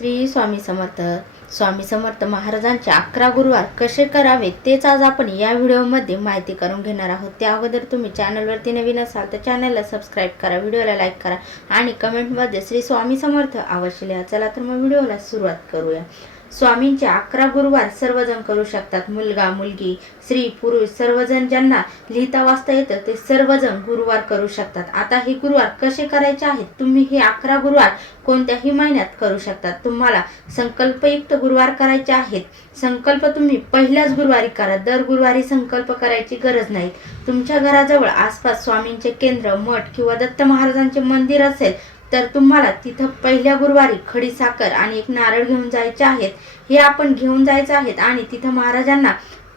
श्री स्वामी समर्थ. स्वामी समर्थ महाराजांचे अकरा गुरुवार कसे करावे तेच आज आपण या व्हिडिओमध्ये माहिती करून घेणार आहोत. त्या अगोदर तुम्ही चॅनलवरती नवीन असाल तर चॅनलला सबस्क्राईब करा व्हिडिओला लाईक करा आणि कमेंटमध्ये श्री स्वामी समर्थ अवश्य लिहा. चला तर मग व्हिडिओला सुरुवात करूया. स्वामींचे अकरा गुरुवार सर्वजण करू शकतात. मुलगा मुलगी स्त्री पुरुष सर्वजण ज्यांना लिहिता वाचता येतं ते सर्वजण गुरुवार करू शकतात. आता हे गुरुवार कसे करायचे आहेत? तुम्ही हे अकरा गुरुवार कोणत्याही महिन्यात करू शकतात. तुम्हाला संकल्पयुक्त गुरुवार करायचे आहेत. संकल्प तुम्ही पहिल्याच गुरुवारी करा. दर गुरुवारी संकल्प करायची गरज नाही. तुमच्या घराजवळ आसपास स्वामींचे केंद्र मठ किंवा दत्त महाराजांचे मंदिर असेल तर तुम्हाला तिथं पहिल्या गुरुवारी खडी साखर आणि एक नारळ घेऊन जायचे आहेत. हे आपण घेऊन जायचं आहेत आणि तिथं महाराजांना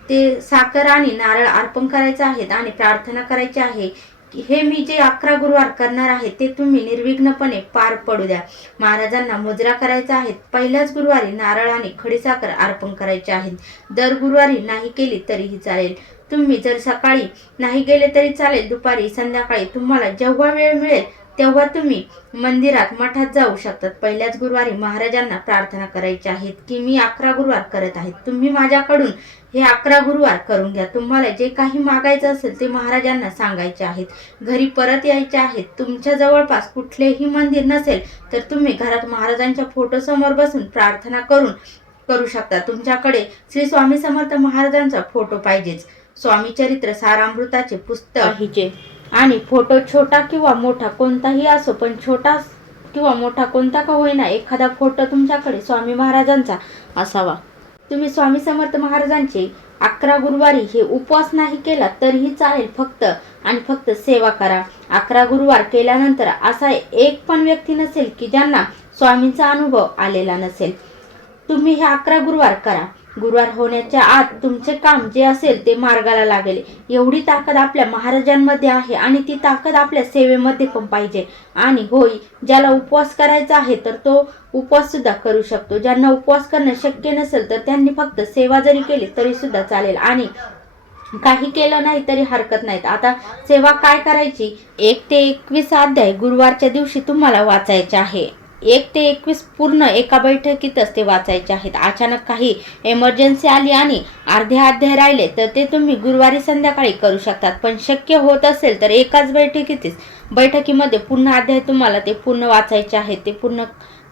ते साखर आणि नारळ अर्पण करायचं आहेत आणि प्रार्थना करायची आहे. हे मी जे अकरा गुरुवार करणार आहे ते तुम्ही निर्विघ्नपणे पार पडू द्या. महाराजांना मुजरा करायचा आहे. पहिल्याच गुरुवारी नारळ आणि खडीसाखर अर्पण करायचे आहेत. दर गुरुवारी नाही केली तरीही चालेल. तुम्ही जर सकाळी नाही गेले तरी चालेल. दुपारी संध्याकाळी तुम्हाला जेव्हा वेळ मिळेल तेव्हा तुम्ही मंदिरात मठात जाऊ शकतात. पहिल्याच गुरुवारी महाराजांना प्रार्थना करायची आहेत की मी अकरा गुरुवार करत आहे तुम्ही माझ्याकडून हे अकरा गुरुवार करून घ्या. तुम्हाला जे काही मागायचं असेल ते महाराजांना सांगायचे आहेत. घरी परत यायचे आहेत. तुमच्या जवळपास कुठलेही मंदिर नसेल तर तुम्ही घरात महाराजांच्या फोटोसमोर बसून प्रार्थना करून करू शकता. तुमच्याकडे श्री स्वामी समर्थ महाराजांचा फोटो पाहिजेच. स्वामी चरित्र सारामृताचे पुस्तक पाहिजे. आणि फोटो छोटा किंवा मोठा कोणताही असो पण छोटा किंवा मोठा कोणता का होईना एखादा फोटो तुमच्याकडे स्वामी महाराजांचा असावा. तुम्ही स्वामी समर्थ महाराजांचे अकरा गुरुवारी हे उपवास नाही केला तरीही चालेल फक्त आणि फक्त सेवा करा. अकरा गुरुवार केल्यानंतर असा एक पण व्यक्ती नसेल की ज्यांना स्वामींचा अनुभव आलेला नसेल. तुम्ही हे अकरा गुरुवार करा. गुरुवार होण्याच्या आत तुमचे काम जे असेल ते मार्गाला लागेल. एवढी ताकद आपल्या महाराजांमध्ये आहे आणि ती ताकद आपल्या सेवेमध्ये पण पाहिजे. आणि होय ज्याला उपवास करायचा आहे तर तो उपवास सुद्धा करू शकतो. ज्यांना उपवास करणं शक्य नसेल तर त्यांनी फक्त सेवा जरी केली तरी सुद्धा चालेल. आणि काही केलं नाही तरी हरकत नाहीत. आता सेवा काय करायची? एक ते एकवीस अध्याय गुरुवारच्या दिवशी तुम्हाला वाचायचे आहे. एक ते एकवीस पूर्ण एका बैठकीतच ते वाचायचे आहेत. अचानक काही एमर्जन्सी आली आणि अर्धे अध्याय राहिले तर ते तुम्ही गुरुवारी संध्याकाळी करू शकतात. पण शक्य होत असेल तर एकाच बैठकीतच बैठकीमध्ये पूर्ण अध्याय तुम्हाला ते पूर्ण वाचायचे आहेत ते पूर्ण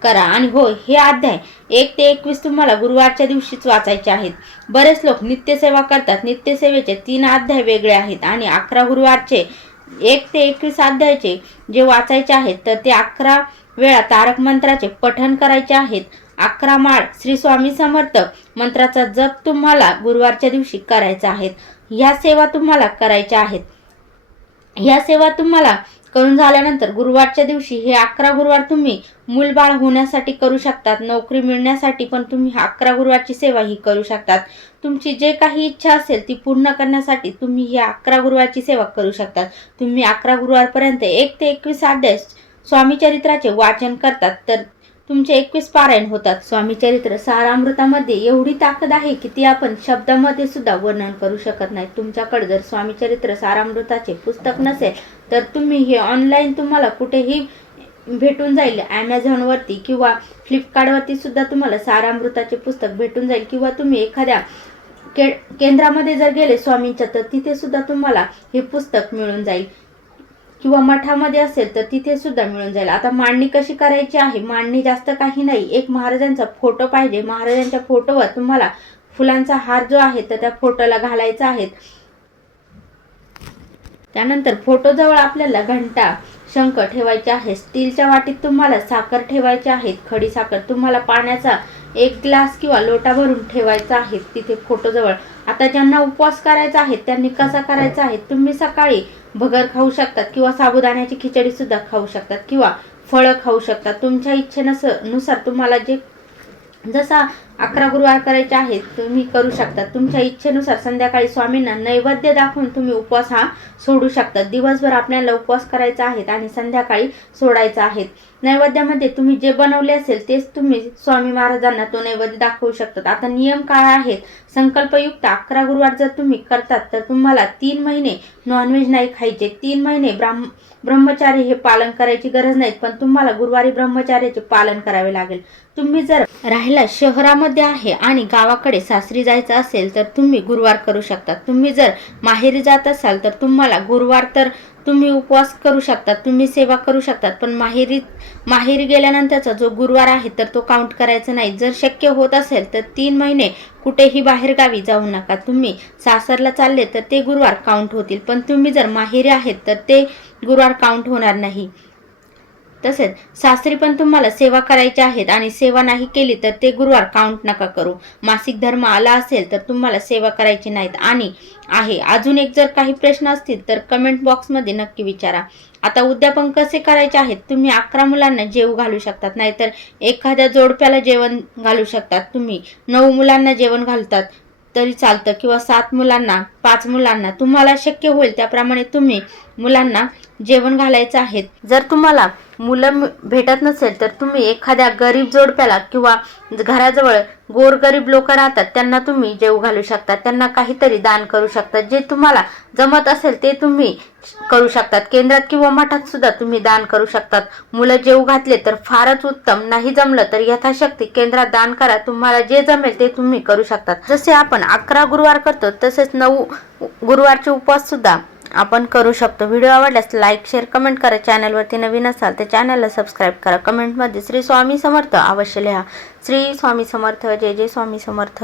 करा. आणि हो हे अध्याय एक ते एकवीस तुम्हाला गुरुवारच्या दिवशीच वाचायचे आहेत. बरेच लोक नित्यसेवा करतात. नित्यसेवेचे तीन अध्याय वेगळे आहेत आणि अकरा गुरुवारचे एक ते एकवीस अध्यायाचे जे वाचायचे आहेत तर ते अकरा वेळा तारक मंत्राचे पठण करायचे आहेत. अकरा माळ श्री स्वामी समर्थ मंत्राचा जप तुम्हाला गुरुवारच्या दिवशी करायचा आहे. ह्या सेवा तुम्हाला करायच्या आहेत. ह्या सेवा तुम्हाला करून झाल्यानंतर गुरुवारच्या दिवशी हे अकरा गुरुवार तुम्ही मूलबाळ होण्यासाठी करू शकतात. नोकरी मिळण्यासाठी पण तुम्ही अकरा गुरुवारची सेवा ही करू शकतात. तुमची जे काही इच्छा असेल ती पूर्ण करण्यासाठी तुम्ही ही अकरा गुरुवारची सेवा करू शकतात. तुम्ही अकरा गुरुवारपर्यंत एक ते एकवीस अध्याय स्वामी चरित्राचे वाचन करतात तर तुमचे एकवीस पारायण होतात. स्वामी चरित्र सारामृतामध्ये एवढी ताकद आहे की ती आपण शब्दामध्ये सुद्धा वर्णन करू शकत नाही. तुमच्याकडे जर स्वामी चरित्र सारामृताचे पुस्तक नसेल तर तुम्ही हे ऑनलाईन तुम्हाला कुठेही भेटून जाईल. ॲमेझॉनवरती किंवा फ्लिपकार्टवरती सुद्धा तुम्हाला सारामृताचे पुस्तक भेटून जाईल. किंवा तुम्ही एखाद्या के केंद्रामध्ये जर गेले स्वामींच्या तर तिथे सुद्धा तुम्हाला हे पुस्तक मिळून जाईल. किंवा मठामध्ये असेल तर तिथे सुद्धा मिळून जाईल. आता मांडणी कशी करायची आहे? मांडणी जास्त काही नाही. एक महाराजांचा फोटो पाहिजे. महाराजांच्या फोटोवर तुम्हाला फुलांचा हार जो आहे तर त्या फोटोला घालायचा आहे. त्यानंतर फोटोजवळ आपल्याला घंटा शंख ठेवायचे आहे. स्टीलच्या वाटीत तुम्हाला साखर ठेवायची आहे. खडी साखर. तुम्हाला पाण्याचा एक ग्लास किंवा लोटा भरून ठेवायचा आहे तिथे फोटोजवळ आता ज्यांना उपवास करायचा आहे त्यांनी कसा करायचा आहे तुम्ही सकाळी भगर खाऊ शकतात किंवा साबुदाण्याची खिचडी सुद्धा खाऊ शकतात किंवा फळं खाऊ शकतात. तुमच्या इच्छेनसनुसार तुम्हाला जे जसा अकरा गुरुवार करायचे आहेत तुम्ही करू शकता. तुमच्या इच्छेनुसार संध्याकाळी स्वामींना नैवेद्य दाखवून तुम्ही उपवास हा सोडू शकता. दिवसभर आपल्याला उपवास करायचा आहे आणि संध्याकाळी सोडायचा आहे. नैवेद्यामध्ये तुम्ही जे बनवले असेल तेच तुम्ही स्वामी महाराजांना तो नैवेद्य दाखवू शकतात. आता नियम काय आहेत? संकल्पयुक्त अकरा गुरुवार जर तुम्ही करतात तर तुम्हाला तीन महिने नॉनव्हेज नाही खायचे. तीन महिने ब्राह्म ब्रह्मचारी हे पालन करायची गरज नाही पण तुम्हाला गुरुवारी ब्रह्मचार्याचे पालन करावे लागेल. तुम्ही जर राहायला शहरामध्ये आहे आणि गावाकडे सासरी जायचं असेल तर तुम्ही गुरुवार करू शकता. तुम्ही जर माहेरी जात असाल तर तुम्हाला गुरुवार तर तुम्ही उपवास करू शकतात तुम्ही सेवा करू शकतात पण माहेरी माहेरी गेल्यानंतरचा जो गुरुवार आहे तर तो काउंट करायचा नाही. जर शक्य होत असेल तर तीन महिने कुठेही बाहेर गावी जाऊ नका. तुम्ही सासरला चालले तर ते गुरुवार काउंट होतील. पण तुम्ही जर माहेरी आहेत तर ते गुरुवार काउंट होणार नाही. तसेच सासरी पण तुम्हाला सेवा करायच्या आहेत आणि सेवा नाही केली तर ते गुरुवार काउंट नका करू. मासिक धर्म आला असेल तर तुम्हाला सेवा करायची नाहीत आणि आहे. अजून एक जर काही प्रश्न असतील तर कमेंट बॉक्समध्ये नक्की विचारा. आता उद्यापन कसे करायचे आहेत? तुम्ही अकरा मुलांना जेव घालू शकतात. नाहीतर एखाद्या जोडप्याला जेवण घालू शकतात. तुम्ही नऊ मुलांना जेवण घालतात. तरी चालतं. किंवा सात मुलांना पाच मुलांना तुम्हाला शक्य होईल त्याप्रमाणे तुम्ही मुलांना जेवण घालायचं आहे. जर तुम्हाला मुलं भेटत नसेल तर तुम्ही एखाद्या गरीब जोडप्याला किंवा घराजवळ गोरगरीब लोक राहतात त्यांना तुम्ही जेव घालू शकता त्यांना काहीतरी दान करू शकता. जे तुम्हाला जमत असेल ते तुम्ही करू शकतात. केंद्रात किंवा मठात सुद्धा तुम्ही दान करू शकतात. मुलं जेव घातले तर फारच उत्तम. नाही जमलं तर यथाशक्ती केंद्रात दान करा. तुम्हाला जे जमेल ते तुम्ही करू शकतात. जसे आपण अकरा गुरुवार करतो तसेच नऊ गुरुवारचे उपवास सुद्धा आपण करू शकतो. व्हिडिओ आवडल्यास लाईक शेअर कमेंट करा. चॅनलवरती नवीन असाल तर चॅनलला सबस्क्राईब करा. कमेंटमध्ये श्री स्वामी समर्थ अवश्य लिहा. श्री स्वामी समर्थ जय जय स्वामी समर्थ.